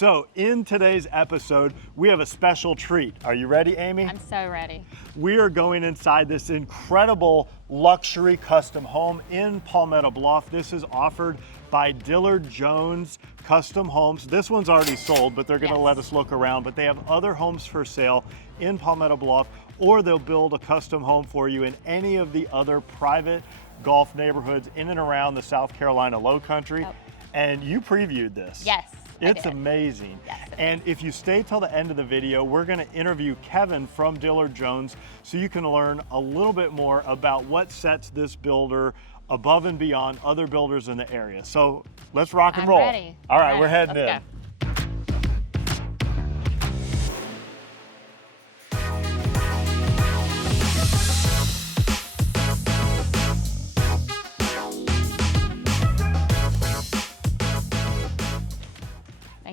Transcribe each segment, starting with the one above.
So in today's episode, we have a special treat. Are you ready, Amy? I'm so ready. We are going inside this incredible luxury custom home in Palmetto Bluff. This is offered by Dillard Jones Custom Homes. This one's already sold, but they're gonna let us look around, but they have other homes for sale in Palmetto Bluff, or they'll build a custom home for you in any of the other private golf neighborhoods in and around the South Carolina Lowcountry. Yep. And you previewed this. Yes. It's amazing. Yes, and if you stay till the end of the video, we're gonna interview Kevin from Dillard Jones so you can learn a little bit more about what sets this builder above and beyond other builders in the area. So let's rock and roll. Ready. All right, Ready. we're heading Let's in. go.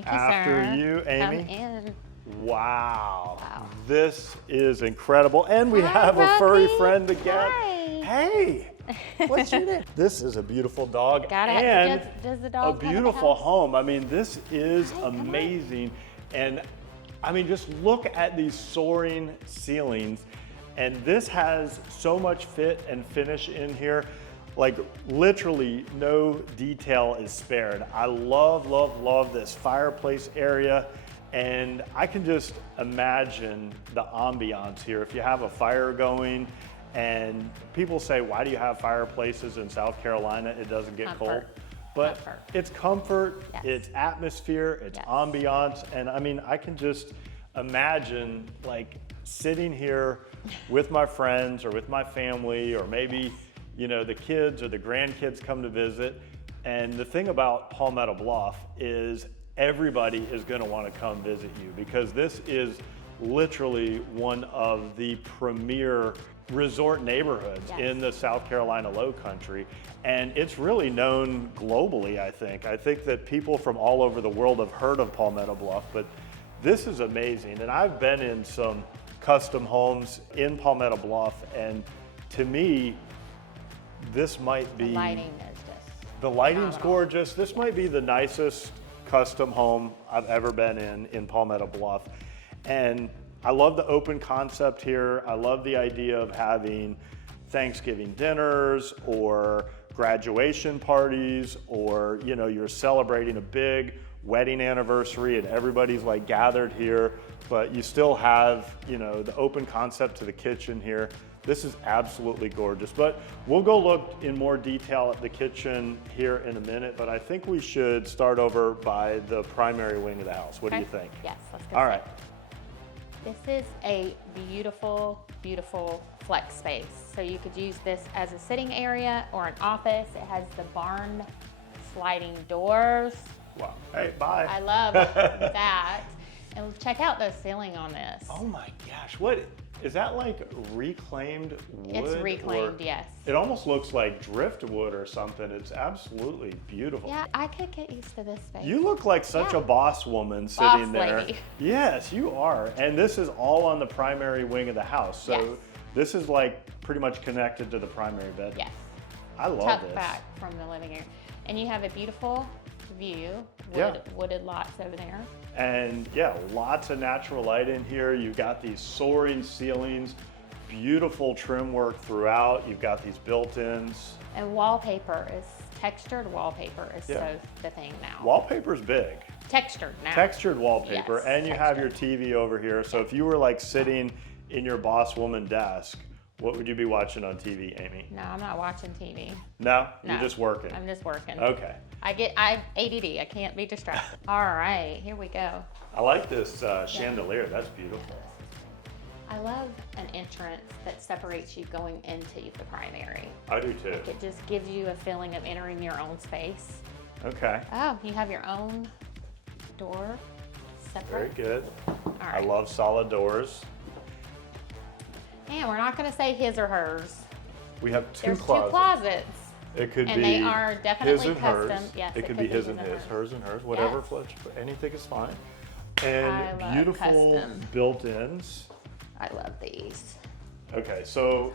After you, Amy. Come in. Wow. Wow. This is incredible. And we Hi, have a furry Robbie. friend again. Hi. Hey, what's your name? This is a beautiful dog Does the a dog come in the beautiful house? home. I mean, this is Hi, come on. amazing. And I mean, just look at these soaring ceilings. And this has so much fit and finish in here. Like literally no detail is spared. I love, love, love this fireplace area. And I can just imagine the ambiance here. If you have a fire going, and people say, why do you have fireplaces in South Carolina? It doesn't get cold. But Comfort. it's comfort, Yes. it's atmosphere, it's Yes. ambiance. And I mean, I can just imagine like sitting here with my friends or with my family, or maybe, you know, the kids or the grandkids come to visit. And the thing about Palmetto Bluff is everybody is gonna wanna come visit you, because this is literally one of the premier resort neighborhoods Yes. in the South Carolina Lowcountry. And it's really known globally, I think. I think that people from all over the world have heard of Palmetto Bluff, but this is amazing. And I've been in some custom homes in Palmetto Bluff, and to me, this might be— The lighting is just the lighting's phenomenal. gorgeous. This might be the nicest custom home I've ever been in Palmetto Bluff. And I love the open concept here. I love the idea of having Thanksgiving dinners or graduation parties, or, you know, you're celebrating a big wedding anniversary and everybody's like gathered here, but you still have, you know, the open concept to the kitchen here. This is absolutely gorgeous, but we'll go look in more detail at the kitchen here in a minute, but I think we should start over by the primary wing of the house. What do you think? Yes, let's go. All see. right. This is a beautiful, beautiful flex space. So you could use this as a sitting area or an office. It has the barn sliding doors. Wow. Hey, bye. I love that. And check out the ceiling on this. Oh my gosh, what is that, like reclaimed wood? It's reclaimed, or— yes. It almost looks like driftwood or something. It's absolutely beautiful. Yeah, I could get used to this space. You look like such Yeah. a boss woman Boss sitting there. lady. Yes, you are. And this is all on the primary wing of the house. So Yes. this is like pretty much connected to the primary bedroom. Yes. I love Tucked this. back from the living area. And you have a beautiful view, Yeah. wooded lots over there. And yeah, lots of natural light in here. You've got these soaring ceilings, beautiful trim work throughout. You've got these built-ins. And wallpaper is, textured wallpaper is Yeah. so the thing now. Wallpaper's big. Textured now. Textured wallpaper, Yes, and you have your textured. TV over here. So if you were like sitting in your boss woman desk, what would you be watching on TV, Amy? No, I'm not watching TV. No? No. You're just working. I'm just working. Okay. I'm ADD, I can't be distracted. All right, here we go. I like this chandelier. That's beautiful. I love an entrance that separates you going into the primary. I do too. It just gives you a feeling of entering your own space. Okay. Oh, you have your own door Very separate. good. All I right. love solid doors. And we're not going to say his or hers. We have two There's closets. two closets. It could And be they are definitely his and custom. hers. Yes, it could be his and his, hers and hers, whatever Yes. floats. Anything is fine. I And love beautiful custom. built-ins. I love these. Okay, so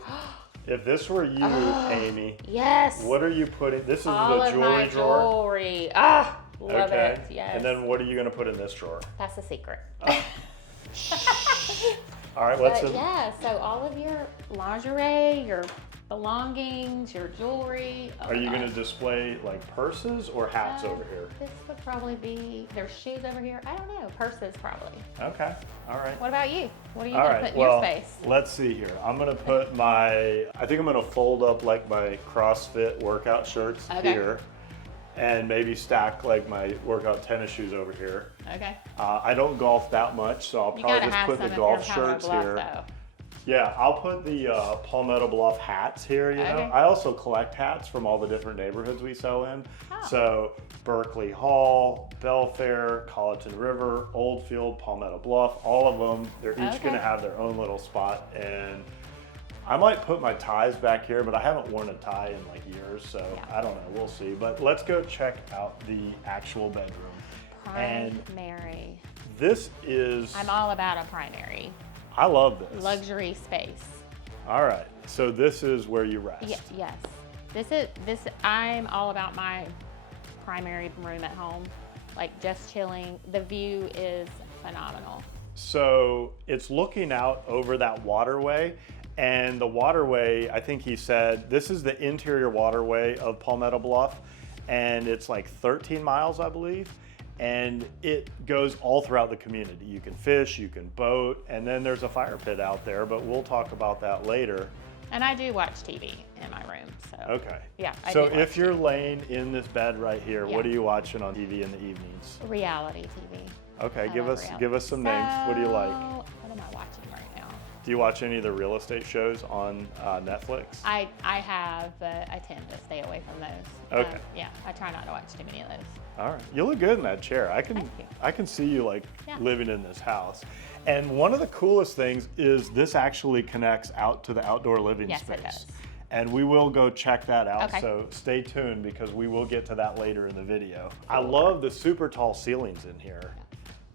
if this were you, Amy, Yes. what are you putting? This is All the of my jewelry drawer. jewelry. Ah, Love it, yes. And then what are you gonna put in this drawer? That's a secret. All right, what's But in? yeah, so all of your lingerie, your belongings, your jewelry. Oh Are my you gonna gosh. display like purses or hats over here? This would probably be, there's shoes over here. I don't know, purses probably. Okay, all right. What about you? What are you All gonna right, put in well, your space? let's see here. I'm gonna put I think I'm gonna fold up like my CrossFit workout shirts Okay. here, and maybe stack like my workout tennis shoes over here. Okay. I don't golf that much, so I'll You probably gotta just have put some the if you're in golf Palmetto shirts Bluff, here. though. Yeah, I'll put the Palmetto Bluff hats here, you know. Okay. I also collect hats from all the different neighborhoods we sell in. Oh. So Berkeley Hall, Belfair, Colleton River, Oldfield, Palmetto Bluff, all of them, they're each Okay. gonna have their own little spot. And I might put my ties back here, but I haven't worn a tie in like years, so Yeah. I don't know, we'll see. But let's go check out the actual bedroom. And Primary. this is, I'm all about a primary. I love this. Luxury space. All right, so this is where you rest. Yes. I'm all about my primary room at home. Like just chilling. The view is phenomenal. So it's looking out over that waterway, and the waterway, I think he said, this is the interior waterway of Palmetto Bluff, and it's like 13 miles, I believe, and it goes all throughout the community. You can fish, you can boat, and then there's a fire pit out there, but we'll talk about that later. And I do watch TV in my room, so. Okay. Yeah, I So do watch if you're TV. laying in this bed right here, what Yeah. are you watching on TV in the evenings? Reality TV. Okay, I give love us reality. some names. What do you like? So, what am I watching right now? Do you watch any of the real estate shows on Netflix? I have, but I tend to stay away from those. Okay. Yeah, I try not to watch too many of those. All right, you look good in that chair. Thank you. I can see you like Yeah. living in this house. And one of the coolest things is this actually connects out to the outdoor living Yes, space. it does. And we will go check that out. Okay. So stay tuned because we will get to that later in the video. I love the super tall ceilings in here.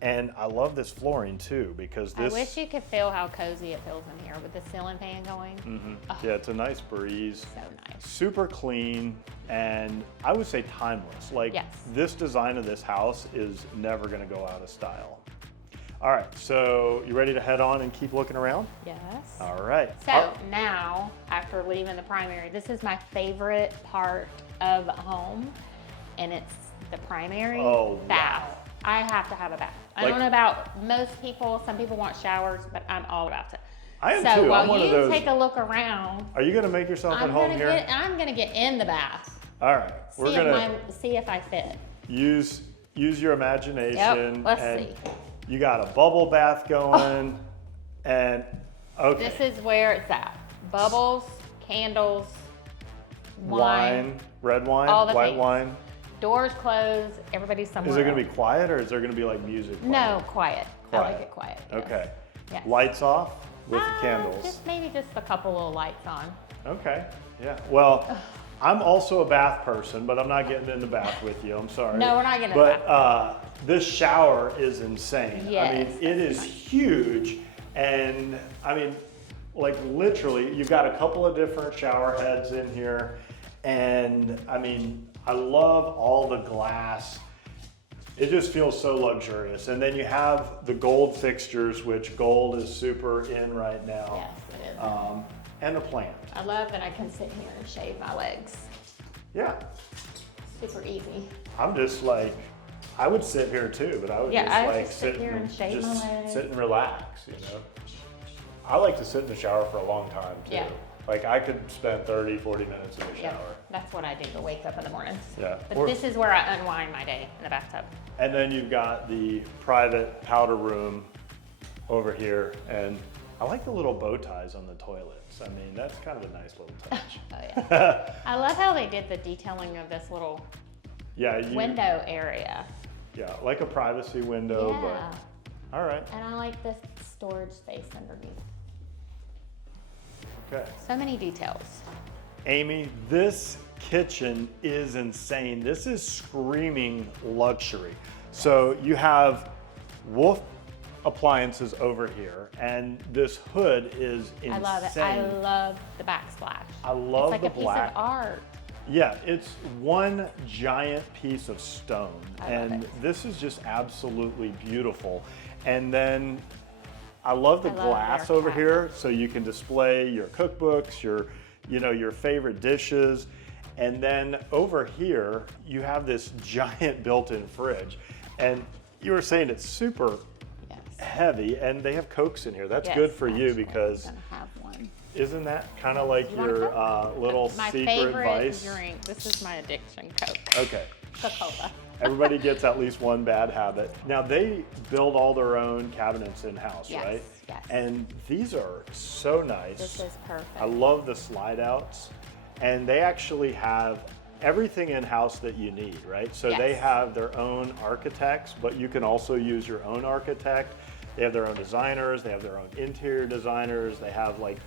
And I love this flooring too because this. I wish you could feel how cozy it feels in here with the ceiling fan going. Oh, Yeah, it's a nice breeze. so nice. Super clean, and I would say timeless. Like Yes. this design of this house is never gonna go out of style. All right, so you ready to head on and keep looking around? Yes. All right. So now, after leaving the primary, this is my favorite part of a home, and it's the primary Oh, bath. wow. I have to have a bath. I Like- don't know about most people. Some people want showers, but I'm all about it. I am So too. while I'm one of you those. take a look around, Are you gonna make yourself at I'm home gonna here? get in the bath. All right, we're gonna See if I fit. use your imagination. Yep, let's and see. You got a bubble bath going, and okay. This is where it's at. Bubbles, candles, wine, red wine, all the white things. wine. doors closed, everybody's somewhere Is it gonna be else. quiet or is there gonna be like music? playing? No, quiet. I like Quiet. it quiet. Yes. Okay. Yes. Lights off with the candles. Maybe just a couple little lights on. Okay. Yeah. Well, I'm also a bath person, but I'm not getting in the bath with you. I'm sorry. No, we're not getting in the But this shower is insane. I Yes, mean, it is huge, and I mean, like literally, you've got a couple of different shower heads in here, and I mean, I love all the glass. It just feels so luxurious. And then you have the gold fixtures, which gold is super in right now. Yes, it is. And a plant. I love that I can sit here and shave my legs. Yeah. Super easy. I'm just like, I would sit here too, but I would Yeah, just I like just sit here and shave just my legs. sit and relax, you know. I like to sit in the shower for a long time too. Yeah. Like I could spend 30, 40 minutes in the Yeah, shower. that's what I do to wake up in the mornings. Yeah. But Or- this is where I unwind my day, in the bathtub. And then you've got the private powder room over here, and I like the little bow ties on the toilets. I mean, that's kind of a nice little touch. Oh yeah. I love how they did the detailing of this little Yeah, window area. Yeah, like a privacy window, Yeah. but all right, And I like the storage space underneath. okay. So many details. Amy, this kitchen is insane. This is screaming luxury. So you have Wolf appliances over here, and this hood is insane. I love it. I love the backsplash. I love it's like the a piece black. of art. Yeah, it's one giant piece of stone, I love and it. this is just absolutely beautiful. And then I love the I love glass their over here, cabinet. so you can display your cookbooks, your favorite dishes. And then over here, you have this giant built-in fridge. And you were saying it's super Yes. heavy, and they have Cokes in here. That's Yes, good for you actually, because I'm gonna have one. isn't that kind of like You want a your Coke? little My secret favorite vice? drink. This is my addiction, Coke. Okay. Coca-Cola. Everybody gets at least one bad habit. Now they build all their own cabinets in-house, Yes, right? yes. And these are so nice. This is perfect. I love the slide outs. And they actually have everything in-house that you need, right? So they Yes. have their own architects, but you can also use your own architect. They have their own designers, they have their own interior designers, they have like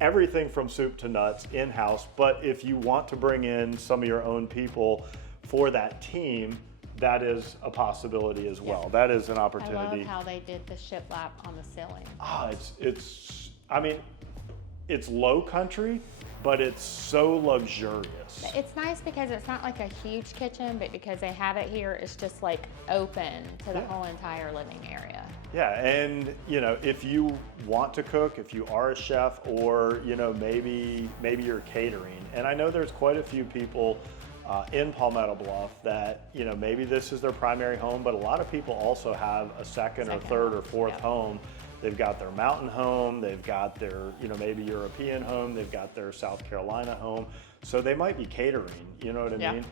everything from soup to nuts in-house. But if you want to bring in some of your own people for that team, that is a possibility as well. That is an I opportunity. love how they did the shiplap on the ceiling. I mean, it's low country, but it's so luxurious. It's nice because it's not like a huge kitchen, but because they have it here, it's just like open to the Yeah. whole entire living area. Yeah, and if you want to cook, if you are a chef, or maybe you're catering, and I know there's quite a few people in Palmetto Bluff that maybe this is their primary home, but a lot of people also have a second or third or fourth yeah. home. They've got their mountain home, they've got their maybe European home, they've got their South Carolina home, so they might be catering. You know what I Yeah. mean?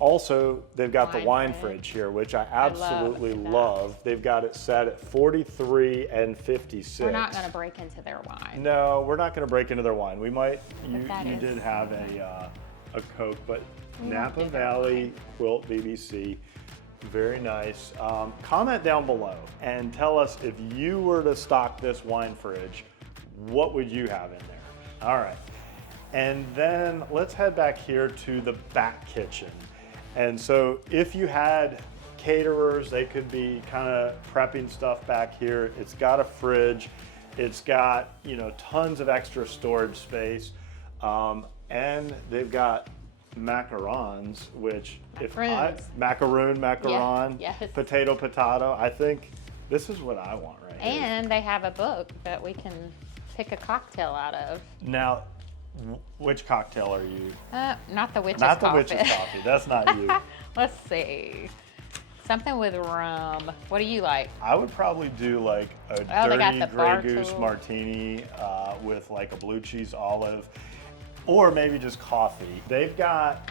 Also, they've got the Wine wine fridge. fridge here, which I love absolutely that. love. They've got it set at 43 and 56. We're not going to break into their wine. No, we're not going to break into their wine. We might. You that is did have a Coke, but We won't Napa do their Valley wine. Quilt BBC, very nice. Comment down below and tell us if you were to stock this wine fridge, what would you have in there? All right, and then let's head back here to the back kitchen. And so if you had caterers, they could be kind of prepping stuff back here. It's got a fridge. It's got, tons of extra storage space. And they've got macarons, which macaron, yes. potato. I think this is what I want right here. And they have a book that we can pick a cocktail out of. Now, which cocktail are you? Not the witch's Not the coffee. witch's coffee. That's not you. Let's see. Something with rum. What do you like? I would probably do like a they got dirty the Grey bar Goose tool. martini with like a blue cheese olive, or maybe just coffee. They've got,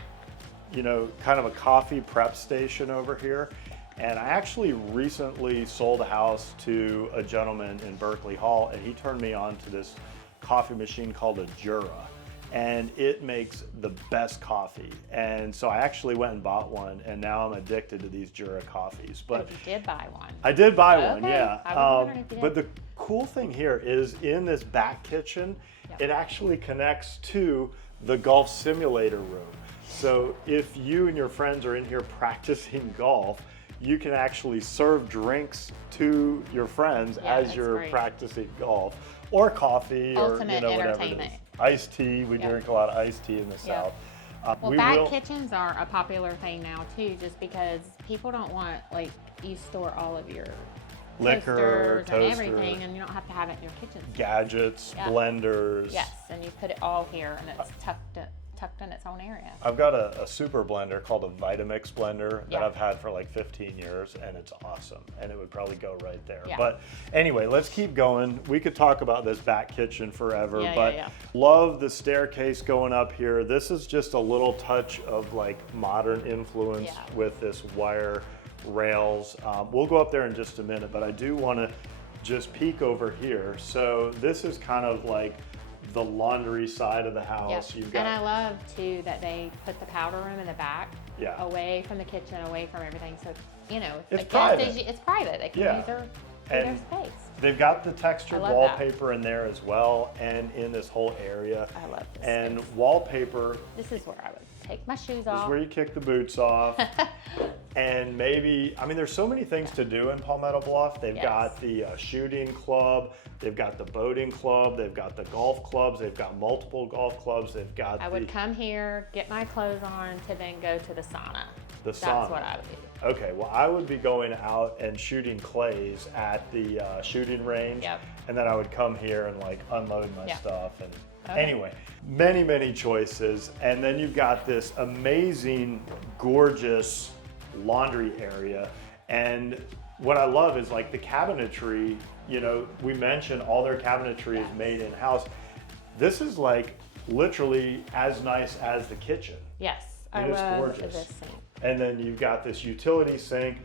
kind of a coffee prep station over here. And I actually recently sold a house to a gentleman in Berkeley Hall, and he turned me on to this coffee machine called a Jura. And it makes the best coffee. And so I actually went and bought one, and now I'm addicted to these Jura coffees. But You did buy one. I did buy one, Okay. yeah. I was wondering if you But did. the cool thing here is in this back kitchen, Yep. it actually connects to the golf simulator room. So if you and your friends are in here practicing golf, you can actually serve drinks to your friends Yeah, as that's you're great. practicing golf, or coffee, Ultimate or whatever it is. entertainment. Iced tea, we Yep. drink a lot of iced tea in the South. Well, we back will- kitchens are a popular thing now too, just because people don't want, like, you store all of your Liquor, toasters and toaster. everything, and you don't have to have it in your kitchen. gadgets, Yeah. blenders. Yes, and you put it all here, and it's tucked in its own area. I've got a super blender called a Vitamix blender that Yeah. I've had for like 15 years, and it's awesome, and it would probably go right there. Yeah. But anyway, let's keep going. We could talk about this back kitchen forever, Yeah, but yeah. love the staircase going up here. This is just a little touch of like modern influence Yeah. with this wire rails. We'll go up there in just a minute, but I do want to just peek over here. So this is kind of like the laundry side of the house. You've got And I love too that they put the powder room in the back, Yeah. away from the kitchen, away from everything. So It's the guest private. it's private. They can Yeah. use their And space. they've got the textured I love that. wallpaper in there as well, and in this whole area. I love this And space. wallpaper, This is where I would take my shoes This is off. where you kick the boots off. And maybe, I mean, there's so many things to do in Palmetto Bluff. They've Yes. got the shooting club, they've got the boating club, they've got the golf clubs, they've got multiple golf clubs, they've got I would come here, get my clothes on, to then go to the sauna. the sauna. That's what I would do. Okay, well, I would be going out and shooting clays at the shooting range. Yep. And then I would come here and like unload my Yeah. stuff. And Okay. anyway, many choices. And then you've got this amazing, gorgeous laundry area. And what I love is like the cabinetry, you know, we mentioned all their cabinetry is Yes. made in-house. This is like literally as nice as the kitchen. Yes, It I is love gorgeous. this sink. And then you've got this utility sink,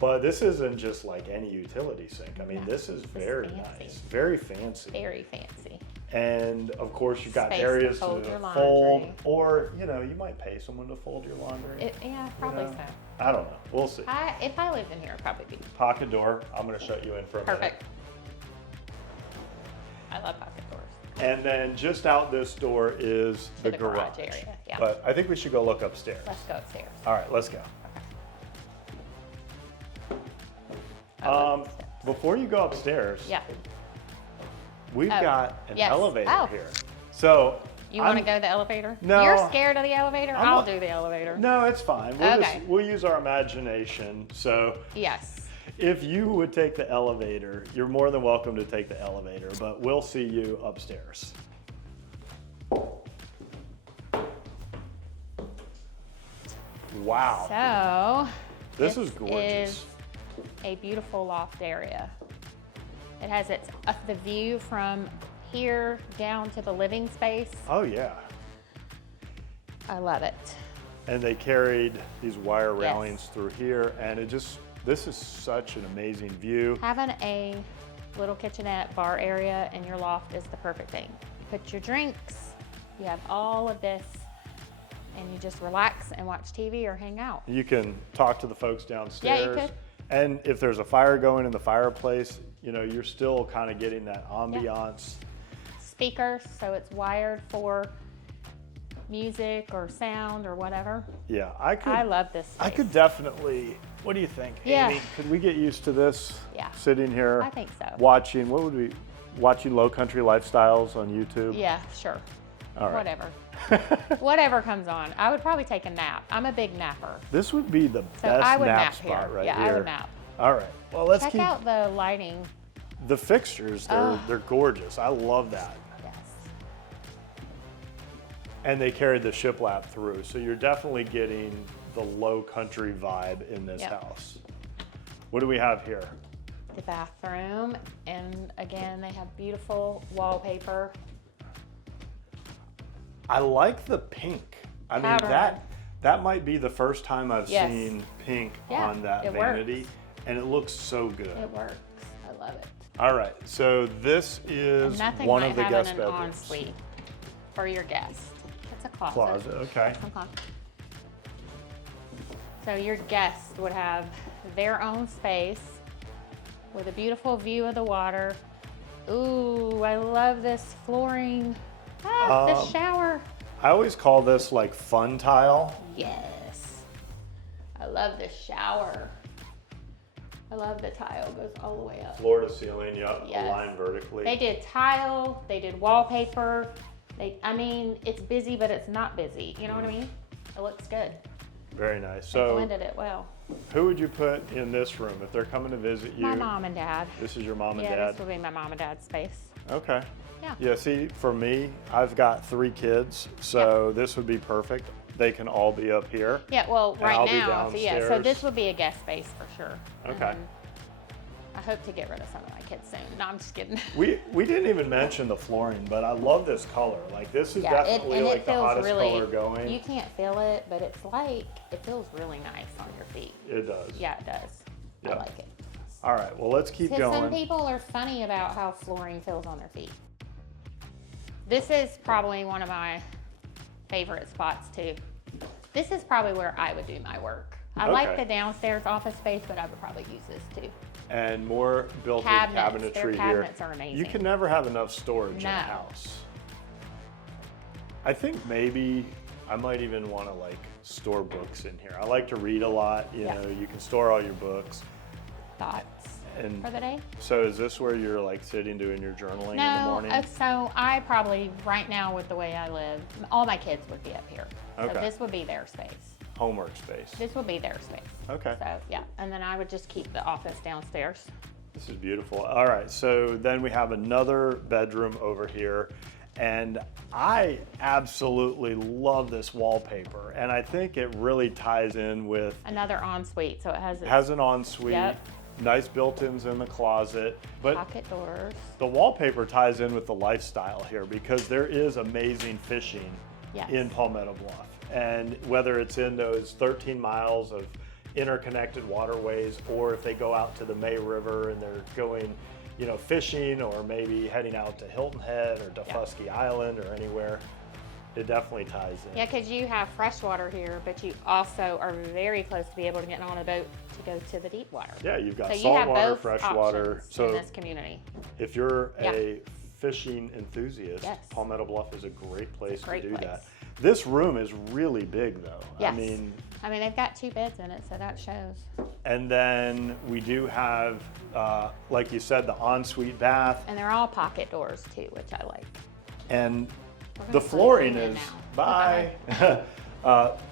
but this isn't just like any utility sink. I mean, No, this is this is very fancy. nice, very fancy. Very fancy. And of course, you've got Space to areas fold to your fold, laundry. or you know, you might pay someone to fold your laundry. Yeah, probably know? so. I don't know. We'll see. If I lived in here, it'd probably be Pocket door. I'm going to shut you in for a perfect. I love pocket doors. minute. And then just out this door is To the the garage. area, yeah. But I think we should go look upstairs. Let's go upstairs. All right, let's go. I love the steps. Before you go upstairs, Yeah. we've Oh, got an yes. elevator Oh. here. So You want to I'm- go to the elevator? No. You're scared of the elevator? I'm I'll not- do the elevator. No, it's fine. We'll Okay. we'll use our imagination. So Yes. if you would take the elevator, you're more than welcome to take the elevator, but we'll see you upstairs. Wow. So This is gorgeous. is a beautiful loft area. It has the view from here down to the living space. Oh yeah. I love it. And they carried these wire Yes. railings through here, and this is such an amazing view. Having a little kitchenette bar area in your loft is the perfect thing. You put your drinks, you have all of this, and you just relax and watch TV or hang out. You can talk to the folks downstairs. Yeah, you could. And if there's a fire going in the fireplace, you know, you're still kind of getting that ambiance. Speakers, so it's wired for music or sound or whatever. Yeah, I love this space. I could definitely. What do you think, Yeah. Amy? Could we get used to this? Yeah. Sitting here. I think so. Watching watching Lowcountry Lifestyles on YouTube. Yeah, sure. All right. Whatever. Whatever comes on. I would probably take a nap. I'm a big napper. This would be the So best I would nap nap spot here. right Yeah, here. I would nap. All right. Well, let's Check keep out the lighting. the fixtures. They're gorgeous. I love that. Yes. And they carried the shiplap through, so you're definitely getting the low country vibe in this Yep. house. What do we have here? The bathroom, and again, they have beautiful wallpaper. I like the pink. I mean, Powder. that might be the first time I've Yes. seen pink Yeah, on that it vanity, works. and it looks so good. It works. I love it. All right, so this is And nothing one like of the having guest an bedrooms. ensuite for your guest. It's a closet. Closet, okay. Okay. So your guest would have their own space with a beautiful view of the water. Ooh, I love this flooring. The shower. I always call this like fun tile. Yes. I love the shower. I love the tile goes all the way up. Floor to ceiling, yep, Yes. aligned vertically. They did tile, they did wallpaper. I mean, it's busy, but it's not busy. You know what I mean? It looks good. Very nice. They So blended it well. who would you put in this room if they're coming to visit you? My mom and dad. This is your mom and Yeah, dad? this would be my mom and dad's space. Okay. Yeah. Yeah, see, for me, I've got 3 kids, so this would be perfect. They can all be up here. Yeah, well, And I'll right be now, so yeah, so downstairs. this would be a guest space for sure. Okay. I hope to get rid of some of my kids soon. No, I'm just kidding. We didn't even mention the flooring, but I love this color. Like, this is Yeah, definitely and like it the feels hottest really, color going. you can't feel it, but it's like, it feels really nice on your feet. It does. Yeah, it does. I Yep. like it. All right, well, let's keep Because some going. people are funny about how flooring feels on their feet. This is probably one of my favorite spots too. This is probably where I would do my work. I like Okay. the downstairs office space, but I would probably use this too. And more built-in Cabinets, their cabinetry cabinets here. are amazing. You can never have enough storage in a No. house. I think maybe I might even want to like store books in here. I like to read a lot, you Yeah. know, you can store all your books. Thoughts And for the day? so is this where you're like sitting doing your journaling in the No, morning? so I probably, right now with the way I live, all my kids would be up here. Okay. So this would be their space. Homework space. This would be their space. Okay. So, yeah, and then I would just keep the office downstairs. This is beautiful. All right, so then we have another bedroom over here, and I absolutely love this wallpaper, and I think it really ties in with, Another ensuite, so it has its has an ensuite, Yep. nice built-ins in the closet, but pocket doors. the wallpaper ties in with the lifestyle here because there is amazing fishing Yes. in Palmetto Bluff. And whether it's in those 13 miles of interconnected waterways, or if they go out to the May River and they're going, you know, fishing, or maybe heading out to Hilton Head or Defusky Island or anywhere, it definitely ties in. Yeah, because you have fresh water here, but you also are very close to be able to get on a boat to go to the deep water. Yeah, you've got So you have saltwater, both freshwater. options So in this community. if you're Yeah. a fishing enthusiast, Yes. Palmetto Bluff is a great place great to do place. that. This room is really big though. Yes. I mean, they've got 2 beds in it, so that shows. and then we do have, like you said, the ensuite bath, And they're all pocket doors too, which I like. and We're gonna the put flooring it in is, now. bye.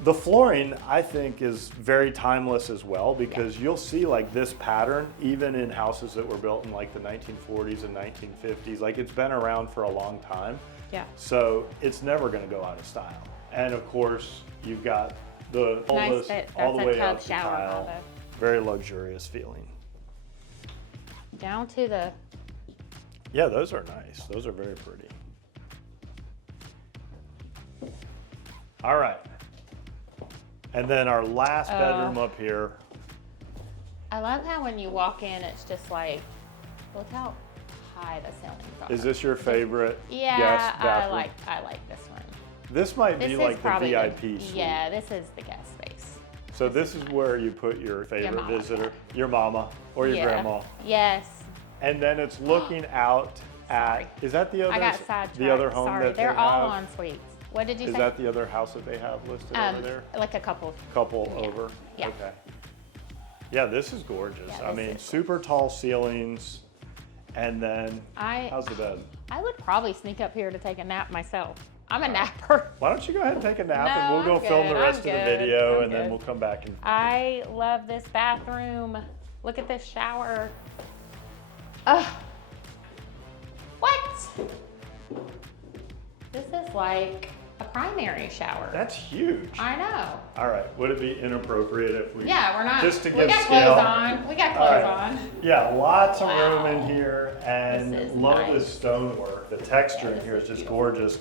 The flooring, I think, is very timeless as well, because you'll see like this pattern even in houses that were built in like the 1940s and 1950s. Like, it's been around for a long time. Yeah. So it's never going to go out of style. And of course, you've got the Nice fit. all the That's a way tub up to shower tile. combo. Very luxurious feeling. Down to the, Yeah, those are nice. Those are very pretty. All right. And then our last bedroom up here. I love how when you walk in, it's just like, look how high the ceilings are. Is this your favorite Yeah, guest bathroom? I like this one. This might This be is like the probably VIP suite. Yeah, this is the guest space. So this is where you put your favorite mama, visitor, your mama or your Yeah. grandma. Yes. And then it's looking out at, Sorry. is that the other, I got sidetracked. the other home Sorry, that they they're all have? en suites. What did you Is say? that the other house that they have listed over there? Like a couple. Couple Yeah. over? Yeah. Okay. Yeah, this is gorgeous. Yeah, I this mean, is super tall ceilings. And then, I how's the bed? I would probably sneak up here to take a nap myself. I'm a napper. Why don't you go ahead and take a nap, No, and we'll I'm go film the good, rest I'm of the good, video, I'm and then good. we'll come back and. I love this bathroom. Look at this shower. Ugh. What? This is like a primary shower. That's huge. I know. All right, would it be inappropriate if we? Yeah, we're not. Just to we give got scale. clothes on. We got All clothes right. on. Yeah, lots of Wow. room in here, and This is love nice. this stonework. The texture Yeah, in this here is is just beautiful. gorgeous.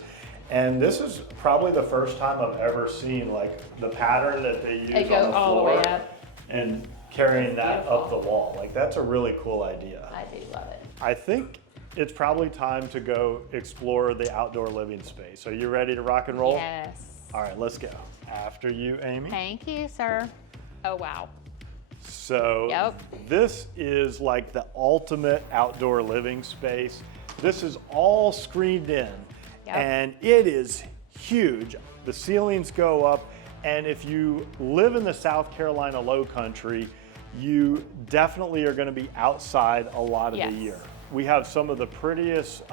And this is probably the first time I've ever seen like the pattern that they use They on go the all the floor way up. and carrying that beautiful. up the wall. Like, that's a really cool idea. I do love it. I think it's probably time to go explore the outdoor living space. Are you ready to rock and roll? Yes. All right, let's go. After you, Amy. Thank you, sir. Oh, wow. So Yep. this is like the ultimate outdoor living space. This is all screened in, Yep. and it is huge. The ceilings go up, and if you live in the South Carolina Lowcountry, you definitely are going to be outside a lot of Yes. the year. We have some of the prettiest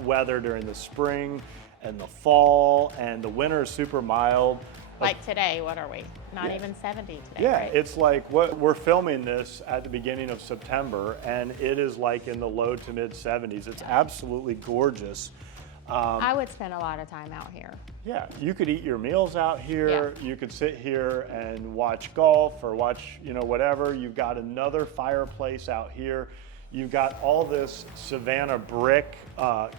weather during the spring and the fall, and the winter is super mild. Like today, what are we? Not Yeah. even 70 today, Yeah, right? it's like we're filming this at the beginning of September, and it is like in the low to mid 70s. It's absolutely gorgeous. I would spend a lot of time out here. Yeah, you could eat your meals out here. You could sit here and watch golf or watch, you know, whatever. You've got another fireplace out here. You've got all this Savannah brick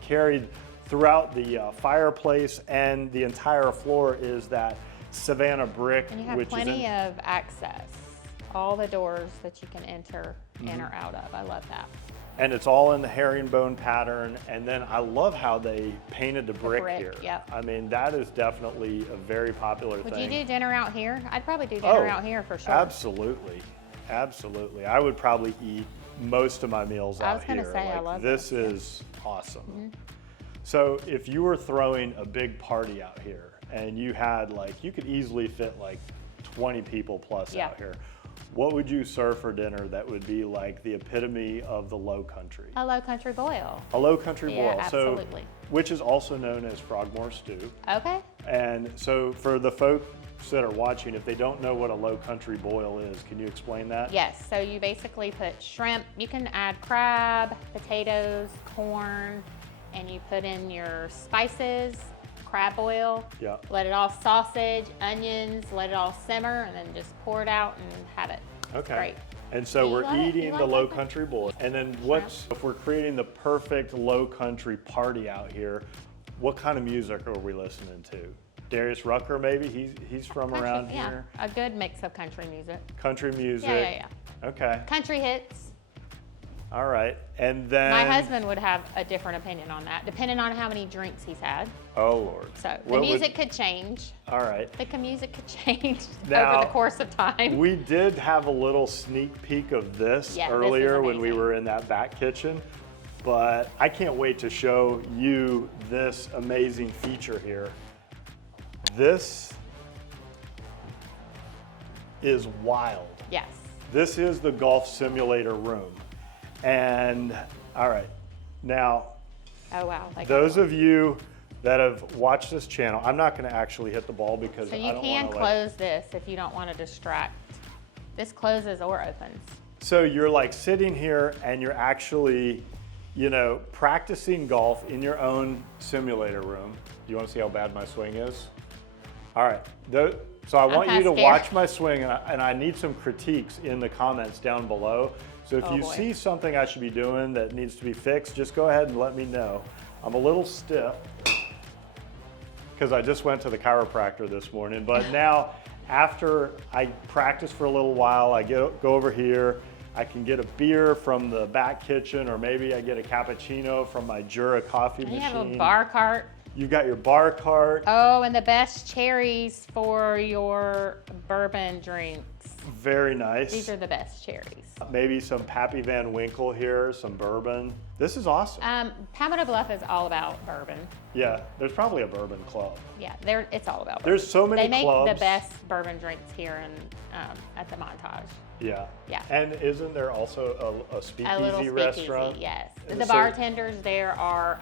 carried throughout the fireplace, and the entire floor is that Savannah brick, And you have which is plenty in, of access. All the doors that you can enter Mm-hmm. in or out of. I love that. and it's all in the herringbone pattern. And then I love how they painted the brick here. yep. I mean, that is definitely a very popular Would thing. you do dinner out here? I'd probably do dinner out here for sure. Absolutely, absolutely. I would probably eat most of my meals I out was gonna here. say, I Like, love this. this, yeah. Is awesome. So if you were throwing a big party out here, and you had like, you could easily fit like 20 people plus Yeah. out here, what would you serve for dinner that would be like the epitome of the Lowcountry? A Lowcountry boil. A Lowcountry Yeah, boil, absolutely. which is also known as frogmore stew. Okay. And so for the folks that are watching, if they don't know what a Lowcountry boil is, can you explain that? Yes, so you basically put shrimp, you can add crab, potatoes, corn, and you put in your spices, crab oil, Yeah. let it all sausage, onions, let it all simmer, and then just pour it out and have it. It's Okay. great. And so Do you we're love it? eating You the like Lowcountry boil. And then if we're creating the perfect Lowcountry party out here, what kind of music are we listening to? Darius Rucker, maybe? He's from Country, around yeah, here. a good mix of country music. Country music. Yeah. Okay. Country hits. All right. And then. My husband would have a different opinion on that, depending on how many drinks he's had. Oh, Lord. So the What would- music could change. All right. The music could change Now, over the course of time. We did have a little sneak peek of this Yeah, this is earlier when we amazing. were in that back kitchen, but I can't wait to show you this amazing feature here. This is wild. Yes. This is the golf simulator room. And all right, now Oh wow. those of you that have watched this channel, I'm not going to actually hit the ball because So I you don't can want to close this if you don't want to distract. This closes or opens. So you're like sitting here and you're actually, you know, practicing golf in your own simulator room. Do you want to see how bad my swing is? All right. So I want you kinda to scared. watch my swing, and I need some critiques in the comments down below. So if Oh, you boy. see something I should be doing that needs to be fixed, just go ahead and let me know. I'm a little stiff because I just went to the chiropractor this morning, but now after I practice for a little while, I go over here, I can get a beer from the back kitchen, or maybe I get a cappuccino from my Jura coffee And machine. you have a bar cart. You got your bar cart. Oh, and the best cherries for your bourbon drinks. Very nice. These are the best cherries. Maybe some Pappy Van Winkle here, some bourbon. This is awesome. Palmetto Bluff is all about bourbon. Yeah, there's probably a bourbon club. Yeah, it's all about bourbon. There's so many They make clubs. the best bourbon drinks here at the Montage. Yeah. Yeah. And isn't there also a A little speakeasy speakeasy, restaurant? yes. And The so- bartenders there are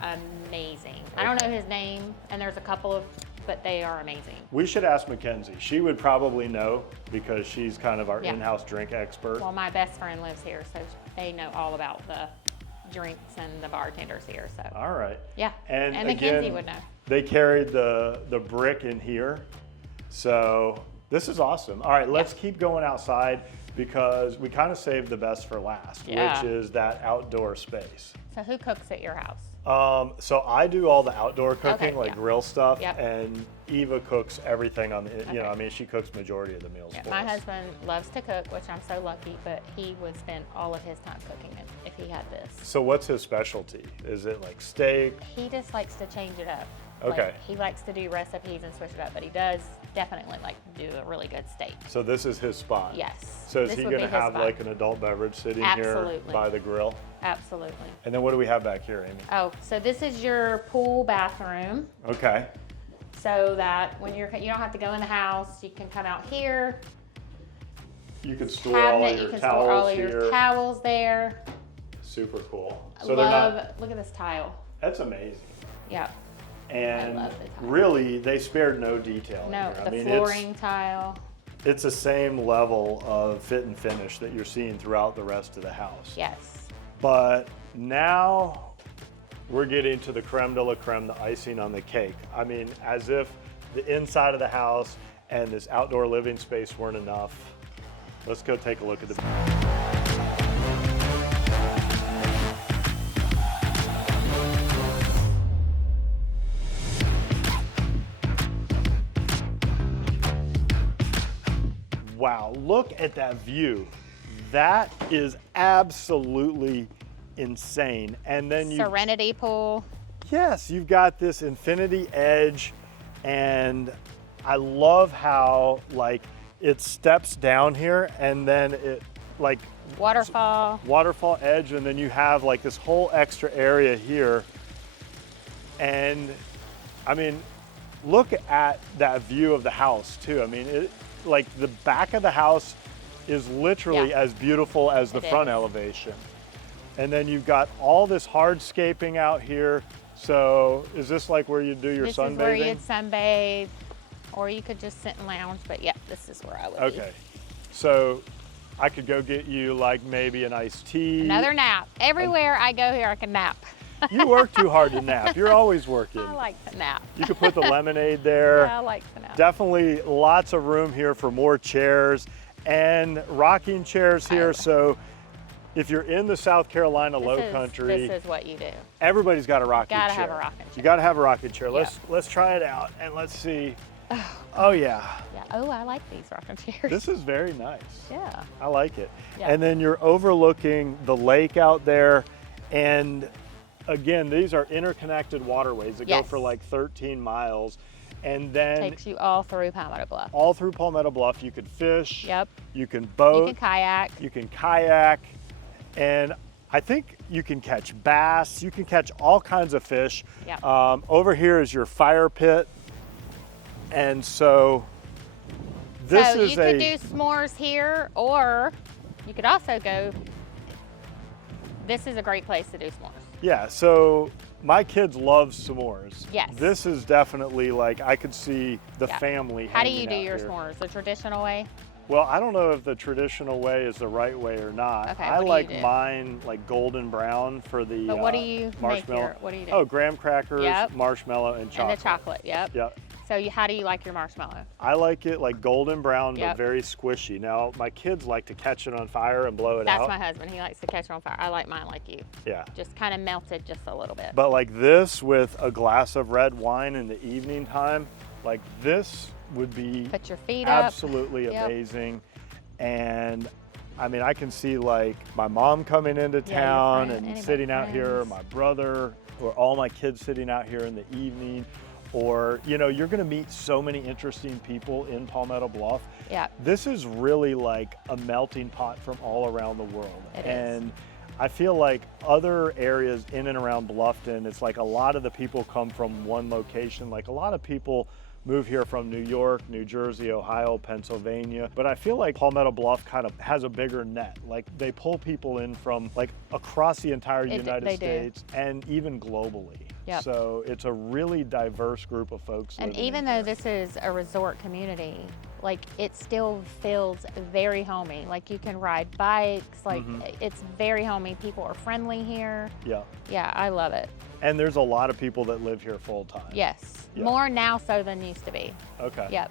amazing. I don't know his name, and there's a couple of, but they are amazing. We should ask Mackenzie. She would probably know because she's kind of our Yeah. in-house drink expert. Well, my best friend lives here, so they know all about the drinks and the bartenders here. So All right. yeah, And Mackenzie again, would know. they carried the brick in here. So this is awesome. All right, let's keep going outside because we kind of saved the best for last, Yeah. which is that outdoor space. So who cooks at your house? So I do all the outdoor cooking, Okay, like yeah. grill stuff, Yep. and Eva cooks everything on the, you know, Okay. I mean, she cooks majority of the meals Yeah, for my us. husband loves to cook, which I'm so lucky, but he would spend all of his time cooking it if he had this. So what's his specialty? Is it like steak? He just likes to change it up. Okay. Like, he likes to do recipes and switch it up, but he does definitely like to do a really good steak. So this is his spot? Yes. So is This he would gonna be his have spot. like an adult beverage sitting here Absolutely. by the grill? Absolutely. And then what do we have back here, Amy? Oh, so this is your pool bathroom, Okay. so that when you don't have to go in the house, you can come out here. You can store all Cabinet, of you your can store all towels of your here. towels there. Super cool. So Love, they're not, look at this tile. that's amazing. Yeah. And love the tile. really, they spared no detail. No, here. I the mean, flooring tile. It's the same level of fit and finish that you're seeing throughout the rest of the house. Yes. But now we're getting to the creme de la creme, the icing on the cake. I mean, as if the inside of the house and this outdoor living space weren't enough. Let's go take a look at the. Wow, look at that view. That is absolutely insane. And then you, Serenity pool. yes, you've got this infinity edge, and I love how like it steps down here and then it like Waterfall. waterfall edge, and then you have like this whole extra area here. And I mean, look at that view of the house too. I mean, like the back of the house is literally as beautiful as the front elevation. And then you've got all this hardscaping out here. So is this like where you do your sunbathing? This is where you'd sunbathe, or you could just sit and lounge, but yeah, this is where I would be. Okay, so I could go get you like maybe an iced tea. Another nap. Everywhere I go here, I can nap. You work too hard to nap. You're always working. I like to nap. You could put the lemonade there. Yeah, I like to nap. Definitely lots of room here for more chairs and rocking chairs here. So if you're in the South Carolina Lowcountry, this is what you do. Everybody's got a rocking chair. Gotta have a rocking chair. You gotta have a rocking chair. Let's try it out and let's see. Oh yeah. Yeah. Oh, I like these rocking chairs. This is very nice. Yeah. I like it. Yeah. And then you're overlooking the lake out there, and again, these are interconnected waterways that go for like 13 miles. And then takes you all through Palmetto Bluff. All through Palmetto Bluff. You can fish. Yep. You can boat. You can kayak. You can kayak. And I think you can catch bass. You can catch all kinds of fish. Yep. Over here is your fire pit. And so this is you could do s'mores here, or you could also go, this is a great place to do s'mores. Yeah, so my kids love s'mores. Yes. This is definitely like, I could see the family How do hanging you do out your here. s'mores? The traditional way? Well, I don't know if the traditional way is the right way or not. Okay, I what do like you do? mine like golden brown for the But what do you make marshmallow. your, what do you do? Oh, graham crackers, Yep. marshmallow, and chocolate. And the chocolate, yep. Yep. So how do you like your marshmallow? I like it like golden brown, but Yep. very squishy. Now, my kids like to catch it on fire and blow it out. That's my husband. He likes to catch it on fire. I like mine like you. Yeah. Just kind of melted just a little bit. But like this with a glass of red wine in the evening time, like this would be Put your feet up. absolutely amazing. And I mean, I can see like my mom coming into town and sitting out here, my brother, or all my kids sitting out here in the evening. Or, you know, you're gonna meet so many interesting people in Palmetto Bluff. Yeah. This is really like a melting pot from all around the world. It and I feel like other areas in and around Bluffton, it's like a lot of the people come from one location. Like a lot of people move here from New York, New Jersey, Ohio, Pennsylvania. But I feel like Palmetto Bluff kind of has a bigger net. Like they pull people in from like across the entire United States and even globally. Yep. So it's a really diverse group of folks. And living even in though here. this is a resort community, like it still feels very homey. Like you can ride bikes, like it's very homey. People are friendly here. Yeah. Yeah, I love it. And there's a lot of people that live here full time. Yes, Yeah. more now so than used to be. Okay. Yep.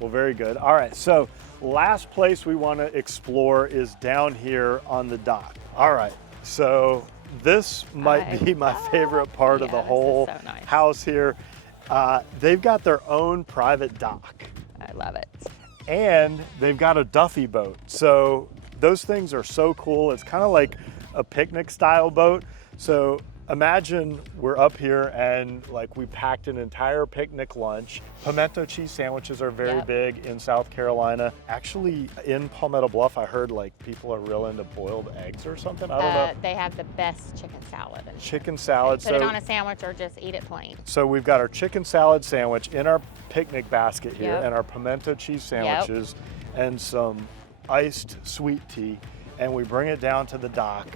Well, very good. All right, so last place we want to explore is down here on the dock. All right, so this might be my favorite part of the whole so nice. house here. They've got their own private dock. I love it. And they've got a Duffy boat. So those things are so cool. It's kind of like a picnic style boat. So imagine we're up here and like we packed an entire picnic lunch. Pimento cheese sandwiches are very big in South Carolina. Actually, in Palmetto Bluff, I heard like people are real into boiled eggs or something. I don't know. They have the best chicken salad. Chicken salad. Put it on a sandwich or just eat it plain. So we've got our chicken salad sandwich in our picnic basket here and our pimento cheese sandwiches and some iced sweet tea. And we bring it down to the dock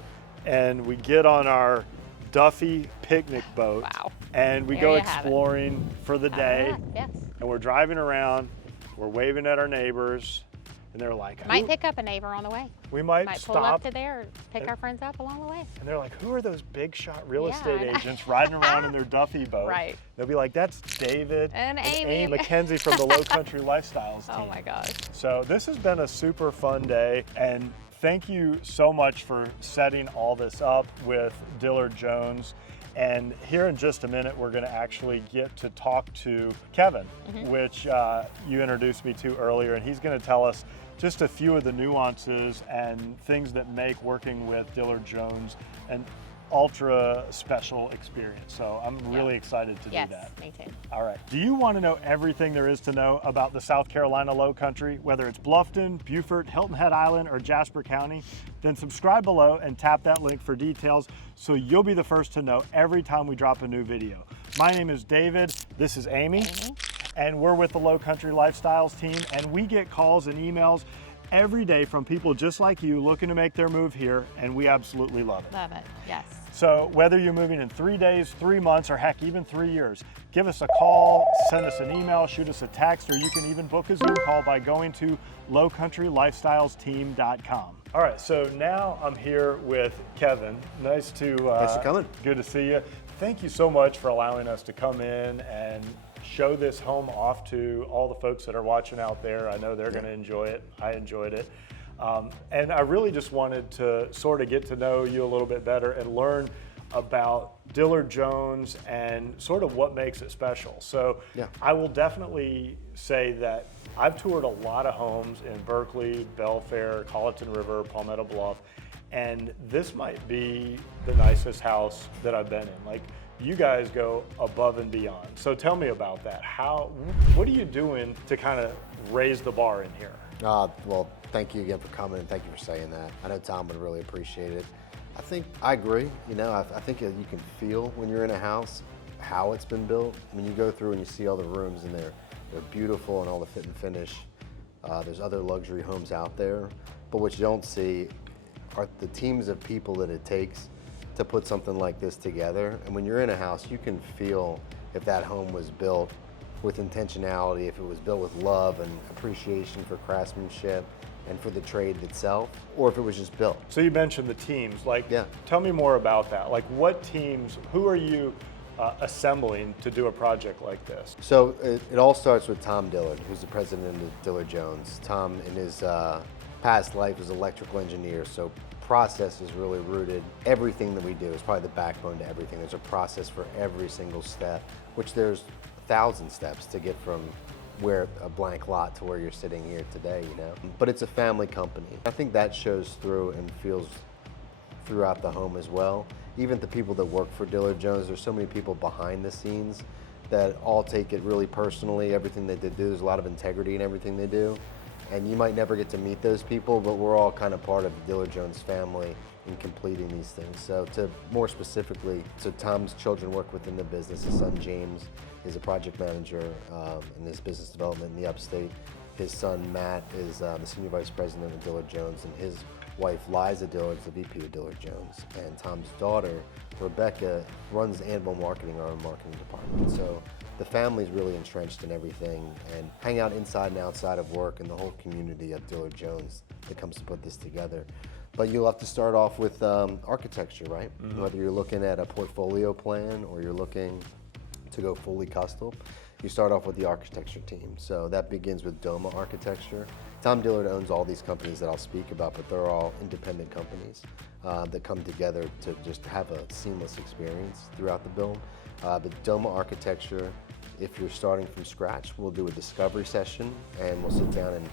and we get on our Duffy picnic boat. Wow. And we go exploring for the day. Yes. And we're driving around, we're waving at our neighbors, and they're like, Might pick up a neighbor on the way. we might pull up stop. to there, pick our friends up along the way. And they're like, who are those big shot real Yeah, estate I know. agents riding around in their Duffy boat? Right. They'll be like, that's David And Amy. McKenzie from the Lowcountry Lifestyles team. Oh my gosh. So this has been a super fun day, and thank you so much for setting all this up with Dillard Jones. And here in just a minute, we're going to actually get to talk to Kevin, which you introduced me to earlier, and he's going to tell us just a few of the nuances and things that make working with Dillard Jones and ultra special experience. So I'm really excited to do that. Yes, me too. All right. Do you want to know everything there is to know about the South Carolina Lowcountry, whether it's Bluffton, Beaufort, Hilton Head Island, or Jasper County? Then subscribe below and tap that link for details so you'll be the first to know every time we drop a new video. My name is David. This is Amy. And we're with the Lowcountry Lifestyles team, and we get calls and emails every day from people just like you looking to make their move here, and we absolutely love it. Love it, yes. So whether you're moving in 3 days, 3 months, or heck, even 3 years, give us a call, send us an email, shoot us a text, or you can even book a Zoom call by going to lowcountrylifestylesteam.com. All right, so now I'm here with Kevin. Thanks for coming. Good to see you. Thank you so much for allowing us to come in and show this home off to all the folks that are watching out there. I know they're going to enjoy it. I enjoyed it. And I really just wanted to sort of get to know you a little bit better and learn about Dillard Jones and sort of what makes it special. So I will definitely say that I've toured a lot of homes in Berkeley, Belfair, Colleton River, Palmetto Bluff, and this might be the nicest house that I've been in. Like, you guys go above and beyond. So tell me about that. What are you doing to kind of raise the bar in here? Well, thank you again for coming, and thank you for saying that. I know Tom would really appreciate it. I agree. You know, I think you can feel when you're in a house how it's been built. I mean, you go through and you see all the rooms, and they're beautiful and all the fit and finish. There's other luxury homes out there, but what you don't see are the teams of people that it takes to put something like this together. And when you're in a house, you can feel if that home was built with intentionality, if it was built with love and appreciation for craftsmanship and for the trade itself, or if it was just built. So you mentioned the teams. Tell me more about that. Like, what teams, who are you assembling to do a project like this? So it all starts with Tom Dillard, who's the president of Dillard Jones. Tom, in his past life, was an electrical engineer, so process is really rooted. Everything that we do is probably the backbone to everything. There's a process for every single step, which there's 1,000 steps to get from where a blank lot to where you're sitting here today, you know. But it's a family company. I think that shows through and feels throughout the home as well. Even the people that work for Dillard Jones, there's so many people behind the scenes that all take it really personally. Everything that they do, there's a lot of integrity in everything they do. And you might never get to meet those people, but we're all kind of part of the Dillard Jones family in completing these things. So more specifically, Tom's children work within the business. His son James is a project manager in his business development in the upstate. His son Matt is the senior vice president of Dillard Jones, and his wife Liza Dillard is the VP of Dillard Jones. And Tom's daughter Rebecca runs animal marketing, our marketing department. So the family's really entrenched in everything and hang out inside and outside of work and the whole community of Dillard Jones that comes to put this together. But you'll have to start off with architecture, right? Mm-hmm. Whether you're looking at a portfolio plan or you're looking to go fully custom, you start off with the architecture team. So that begins with Doma Architecture. Tom Dillard owns all these companies that I'll speak about, but they're all independent companies that come together to just have a seamless experience throughout the build. But Doma Architecture, if you're starting from scratch, we'll do a discovery session and we'll sit down and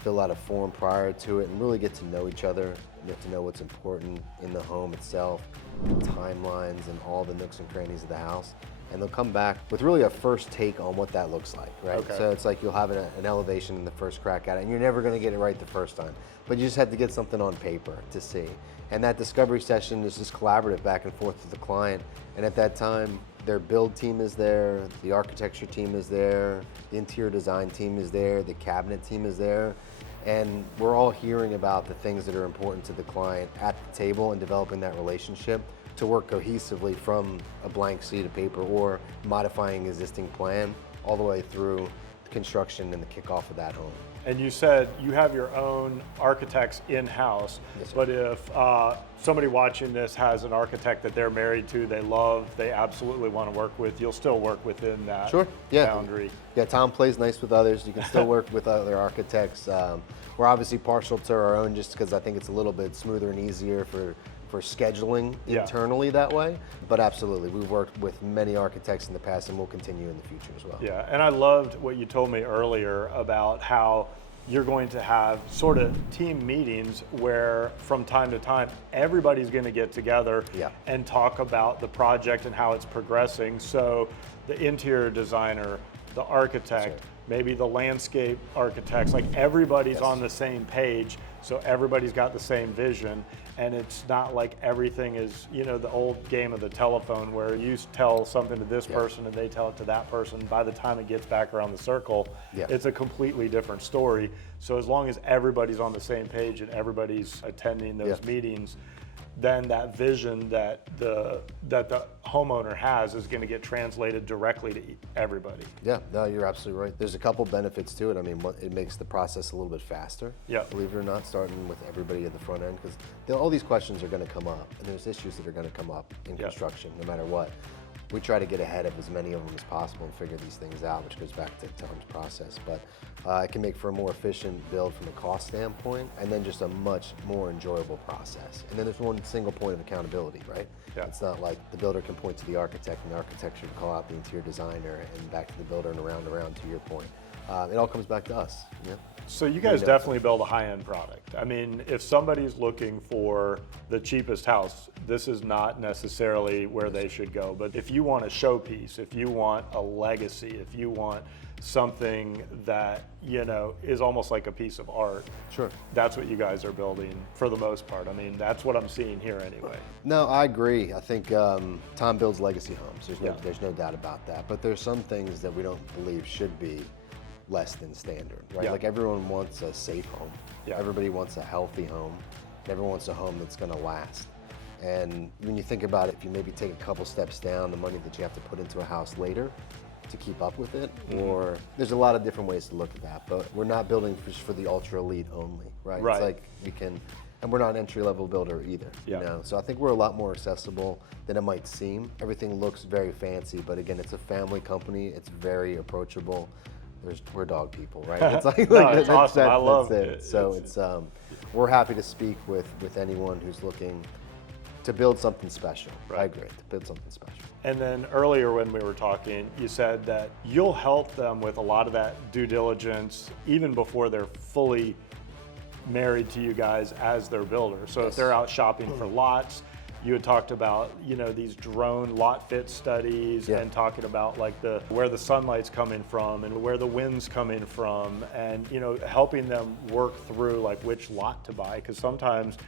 fill out a form prior to it and really get to know each other, get to know what's important in the home itself, the timelines and all the nooks and crannies of the house. And they'll come back with really a first take on what that looks like, right? Okay. So it's like you'll have an elevation in the first crack at it, and you're never gonna get it right the first time, but you just have to get something on paper to see. And that discovery session is just collaborative back and forth with the client. And at that time, their build team is there, the architecture team is there, the interior design team is there, the cabinet team is there. And we're all hearing about the things that are important to the client at the table and developing that relationship to work cohesively from a blank sheet of paper or modifying existing plan all the way through the construction and the kickoff of that home. And you said you have your own architects in-house, yes, but if somebody watching this has an architect that they're married to, they love, they absolutely want to work with, you'll still work within that boundary. Yeah, Tom plays nice with others. You can still work with other architects. We're obviously partial to our own just because I think it's a little bit smoother and easier for scheduling internally that way. But absolutely, we've worked with many architects in the past and we'll continue in the future as well. Yeah, and I loved what you told me earlier about how you're going to have sort of team meetings where from time to time, everybody's going to get together Yeah. and talk about the project and how it's progressing. So the interior designer, the architect, maybe the landscape architects, like everybody's Yes. on the same page, so everybody's got the same vision. And it's not like everything is, you know, the old game of the telephone where you tell something to this person and they tell it to that person. By the time it gets back around the circle, Yeah. it's a completely different story. So as long as everybody's on the same page and everybody's attending those Yeah. meetings, then that vision that the homeowner has is going to get translated directly to everybody. Yeah, no, you're absolutely right. There's a couple benefits to it. I mean, it makes the process a little bit faster. Yeah. Believe it or not, starting with everybody at the front end, because all these questions are going to come up, and there's issues that are going to come up in Yeah. construction, no matter what. We try to get ahead of as many of them as possible and figure these things out, which goes back to Tom's process. But it can make for a more efficient build from a cost standpoint, and then just a much more enjoyable process. And then there's one single point of accountability, right? Yeah. It's not like the builder can point to the architect and the architect should call out the interior designer and back to the builder and around to your point. It all comes back to us. Yeah. So you guys definitely build a high-end product. I mean, if somebody's looking for the cheapest house, this is not necessarily where they should go. But if you want a showpiece, if you want a legacy, if you want something that, you know, is almost like a piece of art, Sure. that's what you guys are building for the most part. I mean, that's what I'm seeing here anyway. No, I agree. I think Tom builds legacy homes. Yeah. There's no doubt about that. But there's some things that we don't believe should be less than standard, right? Yeah. Like everyone wants a safe home. Yeah. Everybody wants a healthy home. Everyone wants a home that's going to last. And when you think about it, if you maybe take a couple steps down, the money that you have to put into a house later to keep up with it, or there's a lot of different ways to look at that. But we're not building just for the ultra elite only, right? Right. It's like we can, and we're not an entry level builder either. Yeah. You know? So I think we're a lot more accessible than it might seem. Everything looks very fancy, but again, it's a family company. It's very approachable. We're dog people, right? It's like, No, it's awesome. I love it. So it's we're happy to speak with anyone who's looking to build something special. Right. I agree, to build something special. And then earlier when we were talking, you said that you'll help them with a lot of that due diligence even before they're fully married to you guys as their builder. So if Yes. they're out shopping for lots, you had talked about, you know, these drone lot fit studies Yeah. and talking about like where the sunlight's coming from and where the wind's coming from, and, you know, helping them work through like which lot to buy. Because sometimes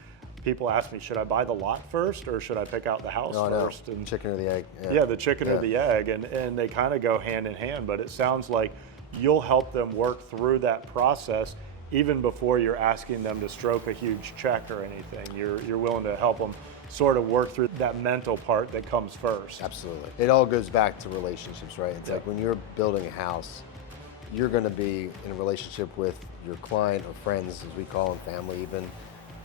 people ask me, should I buy the lot first or should I pick out the house first? And chicken or the egg. Yeah, the chicken or Yeah. the egg, and they kind of go hand in hand, but it sounds like you'll help them work through that process even before you're asking them to stroke a huge check or anything. You're willing to help them sort of work through that mental part that comes first. Absolutely. It all goes back to relationships, right? It's Yeah. like when you're building a house, you're going to be in a relationship with your client or friends, as we call them, family even,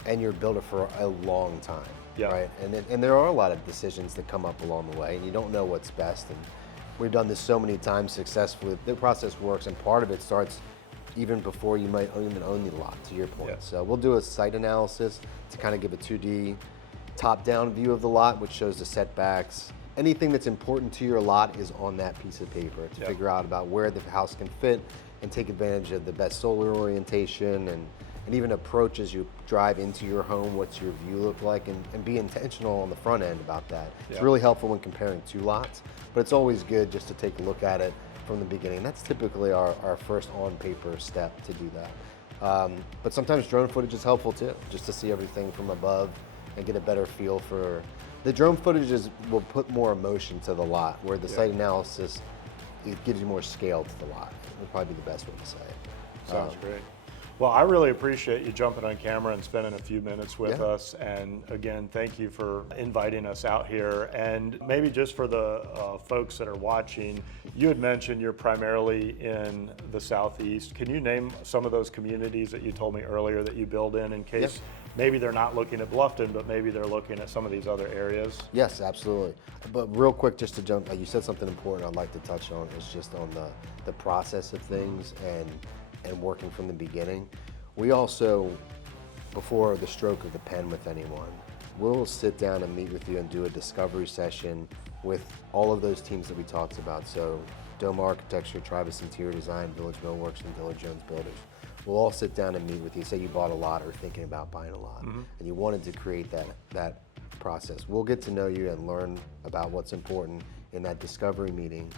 and your builder for a long time, Yeah. right? And there are a lot of decisions that come up along the way, and you don't know what's best. And we've done this so many times successfully. The process works, and part of it starts even before you might even own the lot, to your point. Yeah. So we'll do a site analysis to kind of give a 2D top-down view of the lot, which shows the setbacks. Anything that's important to your lot is on that piece of paper to Yeah. figure out about where the house can fit and take advantage of the best solar orientation and even approach as you drive into your home, what's your view look like, and be intentional on the front end about that. It's Yeah. really helpful when comparing two lots, but it's always good just to take a look at it from the beginning. That's typically our first on-paper step to do that. But sometimes drone footage is helpful too, just to see everything from above and get a better feel for. The drone footage will put more emotion to the lot, where the site analysis, it gives you more scale to the lot. Would probably be the best way to say it. Sounds great. Well, I really appreciate you jumping on camera and spending a few minutes with Yeah. us. And again, thank you for inviting us out here. And maybe just for the folks that are watching, you had mentioned you're primarily in the Southeast. Can you name some of those communities that you told me earlier that you build in case maybe they're not looking at Bluffton, but maybe they're looking at some of these other areas? Yes, absolutely. But real quick, just to jump, you said something important I'd like to touch on is just on the process of things and working from the beginning. We also, before the stroke of the pen with anyone, we'll sit down and meet with you and do a discovery session with all of those teams that we talked about. So Dome Architecture, Travis Interior Design, Village Millworks, and Dillard Jones Builders. We'll all sit down and meet with you. Say you bought a lot or thinking about buying a lot, and you wanted to create that process. We'll get to know you and learn about what's important in that discovery meeting.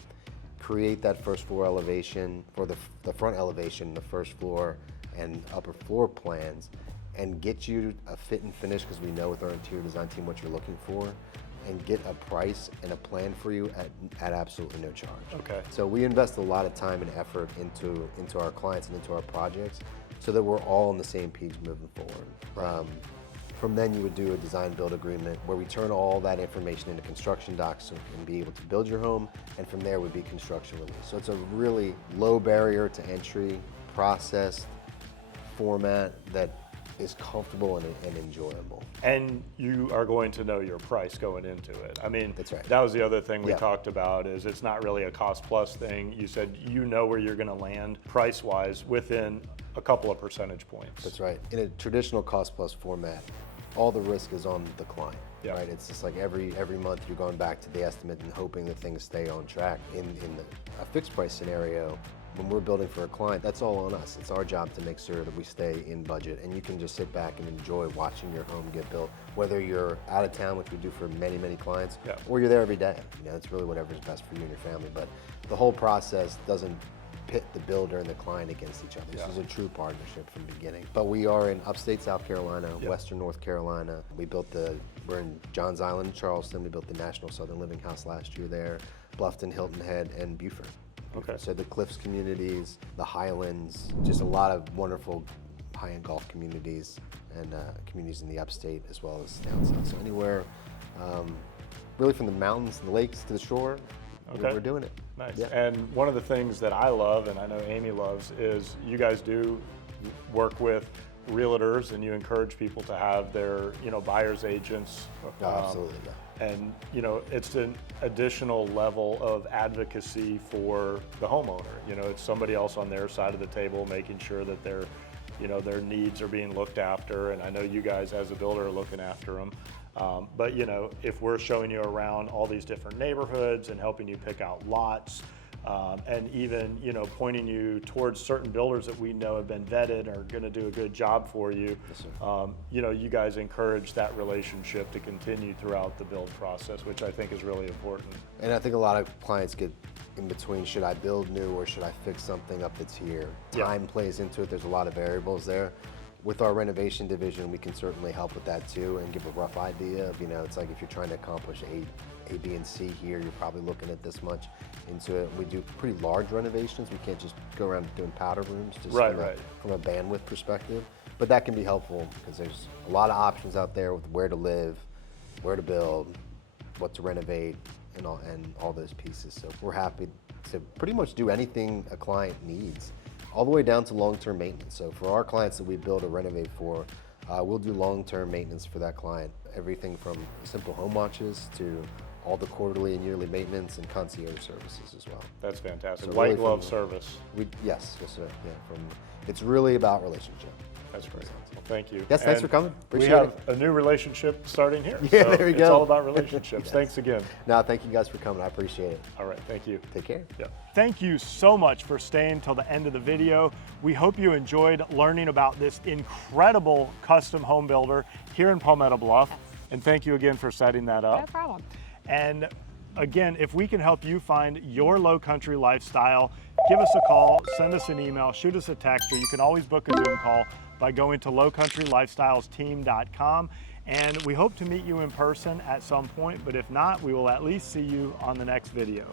Create that first floor elevation, for the front elevation, the first floor and upper floor plans, and get you a fit and finish, because we know with our interior design team what you're looking for, and get a price and a plan for you at absolutely no charge. Okay. So we invest a lot of time and effort into our clients and into our projects, so that we're all on the same page moving forward. From then you would do a design build agreement where we turn all that information into construction docs so you can be able to build your home, and from there would be construction release. So it's a really low barrier to entry process format that is comfortable and enjoyable. And you are going to know your price going into it. I mean, That's right. That was the other thing we Yeah. talked about, is it's not really a cost plus thing. You said you know where you're gonna land price wise within a couple of percentage points. That's right. In a traditional cost plus format, all the risk is on the client, Yeah. right? It's just like every month you're going back to the estimate and hoping that things stay on track. In a fixed price scenario, when we're building for a client, that's all on us. It's our job to make sure that we stay in budget, and you can just sit back and enjoy watching your home get built, whether you're out of town, which we do for many, many clients, Yeah. or you're there every day. You know, it's really whatever's best for you and your family, but the whole process doesn't pit the builder and the client against each other. Yeah. This is a true partnership from the beginning. But we are in upstate South Carolina, Yep. western North Carolina. We're in Johns Island, Charleston. We built the National Southern Living House last year there, Bluffton, Hilton Head, and Beaufort. Okay. So the Cliffs communities, the Highlands, just a lot of wonderful high-end golf communities, and communities in the upstate as well as down south. So anywhere, really from the mountains and the lakes to the shore, Okay. we're doing it. Nice. Yeah. And one of the things that I love, and I know Amy loves, is you guys do work with realtors, and you encourage people to have their, buyer's agents. No, absolutely, yeah. And, it's an additional level of advocacy for the homeowner. It's somebody else on their side of the table making sure that their needs are being looked after. And I know you guys as a builder are looking after them. But if we're showing you around all these different neighborhoods and helping you pick out lots, and even pointing you towards certain builders that we know have been vetted or are going to do a good job for you, Yes, sir. you guys encourage that relationship to continue throughout the build process, which I think is really important. And I think a lot of clients get in between, should I build new or should I fix something up that's here? Yeah. Time plays into it, there's a lot of variables there. With our renovation division, we can certainly help with that too and give a rough idea of, it's like if you're trying to accomplish A, B, and C here, you're probably looking at this much into it. We do pretty large renovations. We can't just go around doing powder rooms just Right, from a bandwidth perspective. But that can be helpful because there's a lot of options out there with where to live, where to build, what to renovate, and all those pieces. So we're happy to pretty much do anything a client needs, all the way down to long-term maintenance. So for our clients that we build or renovate for, we'll do long-term maintenance for that client. Everything from simple home watches to all the quarterly and yearly maintenance and concierge services as well. That's fantastic. So White really glove from- service. Yes, sir. Yeah, it's really about relationship. That's great. Well, thank you. Yes, thanks And for coming. We Appreciate have a new relationship starting here. Yeah, So there we It's go. all about relationships. Yes. Thanks again. No, thank you guys for coming. I appreciate it. All right, thank you. Take care. Yeah. Thank you so much for staying till the end of the video. We hope you enjoyed learning about this incredible custom home builder here in Palmetto Bluff. And thank you again for setting that No up. problem. And again, if we can help you find your low country lifestyle, give us a call, send us an email, shoot us a text, or you can always book a Zoom call by going to lowcountrylifestylesteam.com. And we hope to meet you in person at some point, but if not, we will at least see you on the next video.